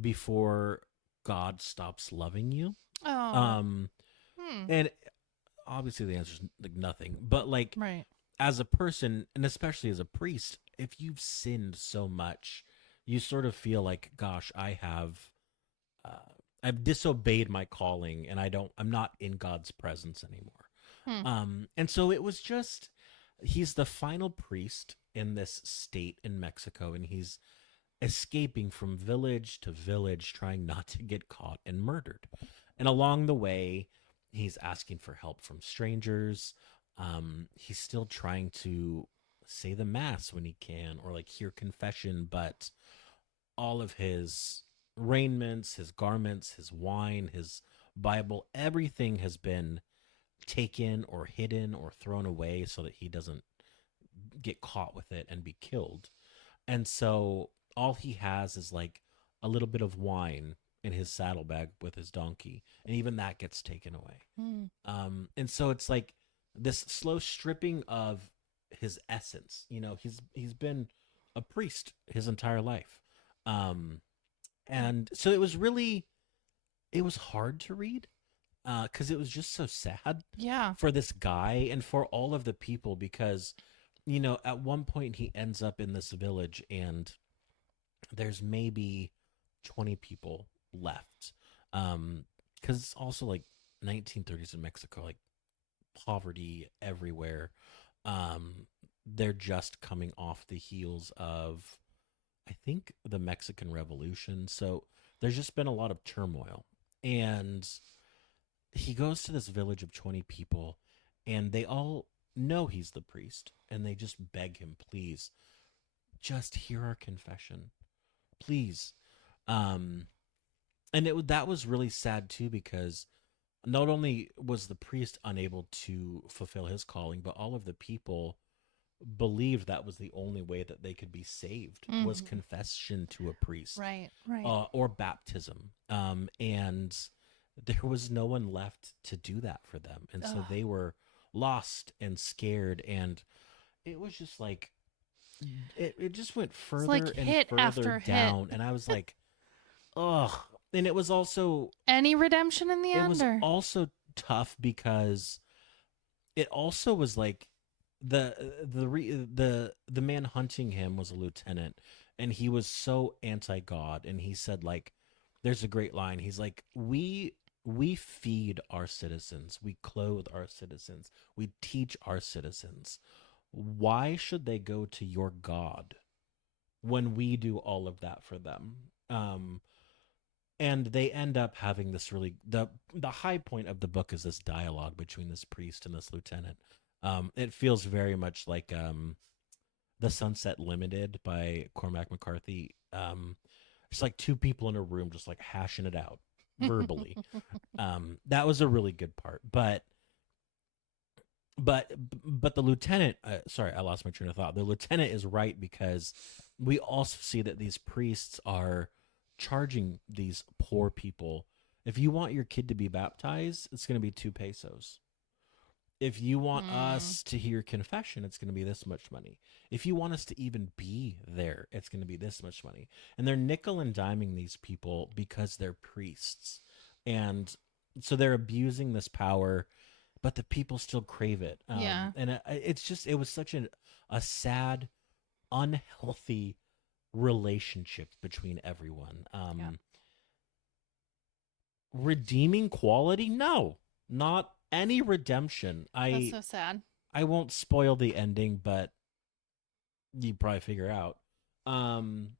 before God stops loving you? Oh. And obviously the answer is like nothing, but like Right. as a person, and especially as a priest, if you've sinned so much, you sort of feel like, gosh, I've disobeyed my calling, and I'm not in God's presence anymore. And so it was just, he's the final priest in this state in Mexico, and he's escaping from village to village, trying not to get caught and murdered. And along the way, he's asking for help from strangers. He's still trying to say the mass when he can, or like hear confession, but all of his raiments, his garments, his wine, his Bible, everything has been taken or hidden or thrown away so that he doesn't get caught with it and be killed. And so all he has is like a little bit of wine in his saddlebag with his donkey, and even that gets taken away. And so it's like this slow stripping of his essence. You know, he's been a priest his entire life. And so it was hard to read, because it was just so sad. Yeah. For this guy and for all of the people, because, you know, at one point he ends up in this village and there's maybe 20 people left. Because it's also like 1930s in Mexico, like poverty everywhere. They're just coming off the heels of, I think, the Mexican Revolution. So there's just been a lot of turmoil. And he goes to this village of 20 people, and they all know he's the priest, and they just beg him, please, just hear our confession. Please. Um, and that was really sad too, because not only was the priest unable to fulfill his calling, but all of the people believed that was the only way that they could be saved, was Mhm. confession to a priest, Right, right. or baptism. And there was no one left to do that for them, and so Ugh. they were lost and scared, and it was just like it just went It's like further and hit further after hit. down, and I was like, ugh. And Any redemption in the it end, was or also tough because it also was like the man hunting him was a lieutenant, and he was so anti-god, and he said, like, there's a great line. He's like, we feed our citizens, we clothe our citizens, we teach our citizens. Why should they go to your god when we do all of that for them? um and they end up having this really, the high point of the book is this dialogue between this priest and this lieutenant. It feels very much like The Sunset Limited by Cormac McCarthy. It's like two people in a room just like hashing it out verbally. That was a really good part. But the lieutenant, sorry, I lost my train of thought. The lieutenant is right, because we also see that these priests are charging these poor people. If you want your kid to be baptized, it's going to be 2 pesos. If you want Mm, us to hear confession, it's going to be this much money. If you want us to even be there, it's going to be this much money. And they're nickel and diming these people because they're priests. And so they're abusing this power, but the people still crave it. yeah. It's just, it was such a sad, unhealthy relationship between everyone. Yeah. Redeeming quality? No, not any redemption. That's I so sad. I won't spoil the ending, but you probably figure out. Um,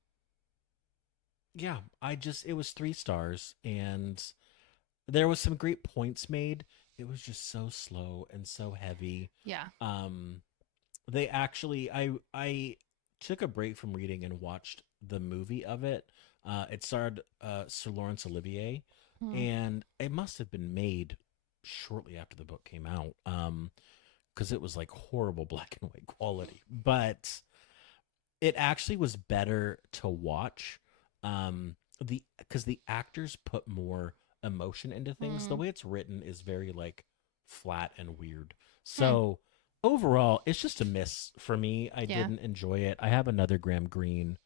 yeah, it was 3 stars, and there was some great points made. It was just so slow and so heavy. Yeah. Um, they actually, I took a break from reading and watched the movie of it. It starred Sir Laurence Olivier, Hmm. and it must have been made shortly after the book came out. Because it was like horrible black and white quality, but it actually was better to watch. The Because the actors put more emotion into things. The Hmm. way it's written is very like flat and weird. Hmm. So overall, it's just a miss for me. I Yeah. didn't enjoy it. I have another Graham Greene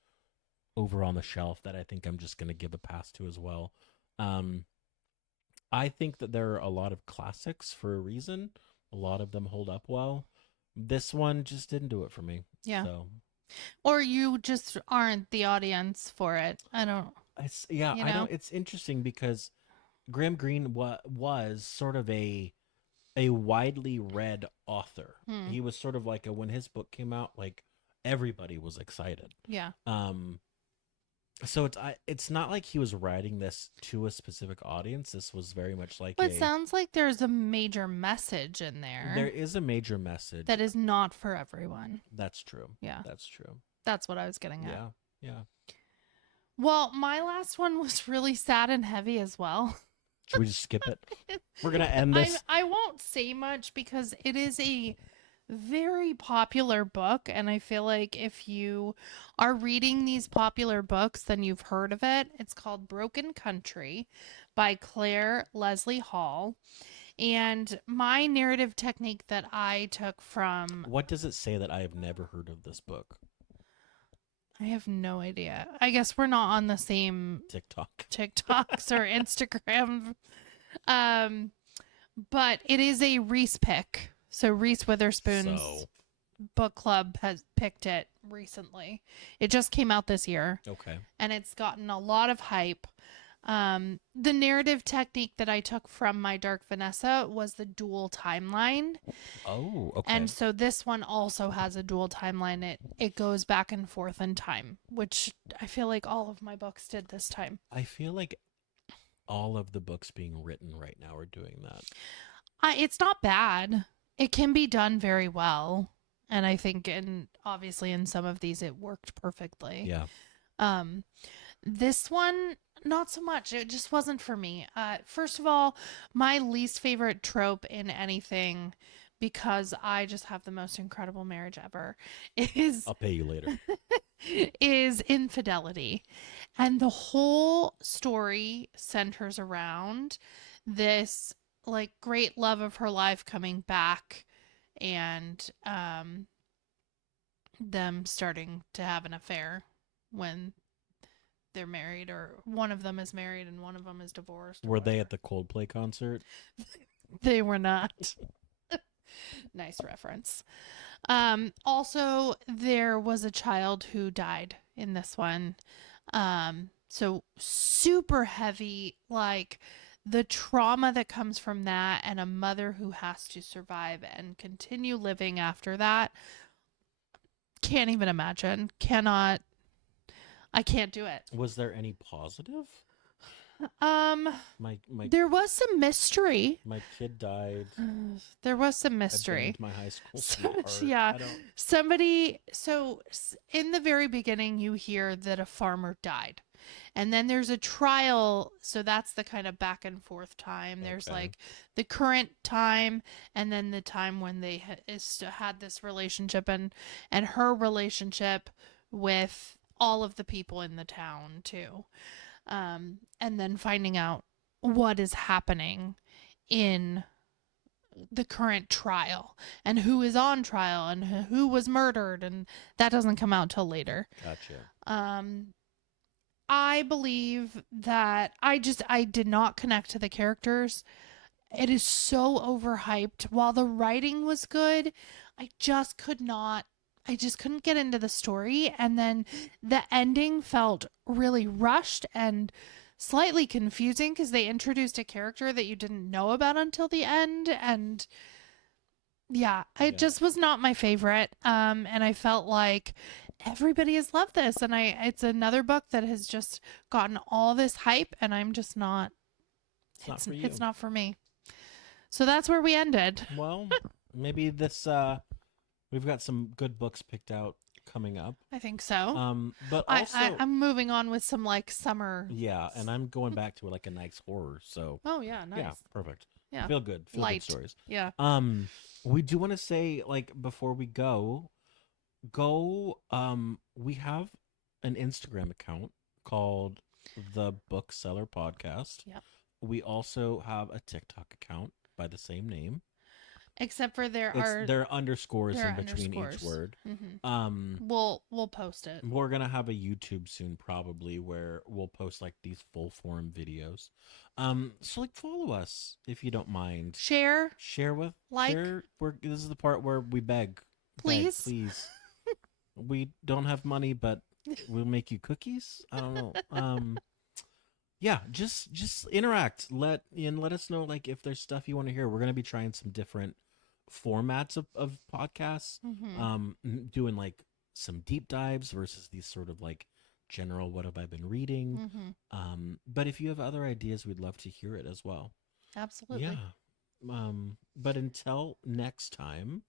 over on the shelf that I think I'm just gonna give a pass to as well. Um, I think that there are a lot of classics for a reason. A lot of them hold up well. This one just didn't do it for me. Yeah. So Or you just aren't the audience for it. I don't, yeah, you I know. don't. It's interesting because Graham Greene was sort of a widely read author. Hmm. He was sort of like when his book came out, like everybody was excited. Yeah. Um, so it's not like he was writing this to a specific audience. This was very much like But it sounds like there's a major message in there there is a major message. that is not for everyone. That's true. Yeah. That's true. That's what I was getting at. Yeah. Yeah. Well, my last one was really sad and heavy as well. Should we just skip it? We're gonna end this. I won't say much because it is a very popular book, and I feel like if you are reading these popular books, then you've heard of it. It's called Broken Country by Claire Leslie Hall. And my narrative technique that I took from, What does it say that I have never heard of this book? I have no idea. I guess we're not on the same TikTok. TikToks or Instagram. Um, but it is a Reese pick. So Reese Witherspoon's So book club has picked it recently. It just came out this year okay. and it's gotten a lot of hype. The narrative technique that I took from my Dark Vanessa was the dual timeline. Oh, okay. And so this one also has a dual timeline. It goes back and forth in time, which I feel like all of my books did this time. I feel like all of the books being written right now are doing that. It's not bad. It can be done very well. And I think obviously in some of these it worked perfectly. Yeah. Um this one not so much. It just wasn't for me. First of all, my least favorite trope in anything, because I just have the most incredible marriage ever, is I'll pay you later. is infidelity. And the whole story centers around this like great love of her life coming back, and them starting to have an affair when they're married, or one of them is married and one of them is divorced. Were they at the Coldplay concert? They were not. Nice reference. Also, there was a child who died in this one. So super heavy, like the trauma that comes from that, and a mother who has to survive and continue living after that. Can't even imagine. I can't do it. Was there any positive? My There was some mystery. my kid died. There was some I mystery. banged my high school So, sweetheart. yeah. I don't. Somebody, in the very beginning, you hear that a farmer died. And then there's a trial. So that's the kind of back and forth time. There's Okay. like the current time, and then the time when they had this relationship, and her relationship with all of the people in the town too. And then finding out what is happening in the current trial, and who is on trial, and who was murdered, and that doesn't come out till later. Gotcha. I believe that I did not connect to the characters. It is so overhyped. While the writing was good, I just couldn't get into the story, and then the ending felt really rushed and slightly confusing because they introduced a character that you didn't know about until the end, and yeah, Yeah. it just was not my favorite. And I felt like everybody has loved this, and it's another book that has just gotten all this hype, and I'm just not. It's not for you. It's not for me. So that's where we ended. Well, maybe this we've got some good books picked out coming up. I think so. But also I'm moving on with some like summer. yeah, and I'm going back to like a nice horror. So Oh yeah, nice. yeah, perfect. Yeah. Feel good. Feel Light. good stories. Yeah. We do want to say, like, before we go, we have an Instagram account called The Bookseller Podcast. Yep. We also have a TikTok account by the same name. Except for there are underscores there in are between underscores. each word. Mm-hmm. We'll post it. We're gonna have a YouTube soon, probably, where we'll post like these full form videos. So like follow us if you don't mind. Share with like. share. This is the part where we beg. Please. Please. We don't have money, but we'll make you cookies. I don't know. Yeah, just interact. Let us know like if there's stuff you want to hear. We're gonna be trying some different formats of podcasts. Mm-hmm. Doing like some deep dives versus these sort of like general what have I been reading. Mm-hmm. But if you have other ideas, we'd love to hear it as well. Absolutely. Yeah. But until next time,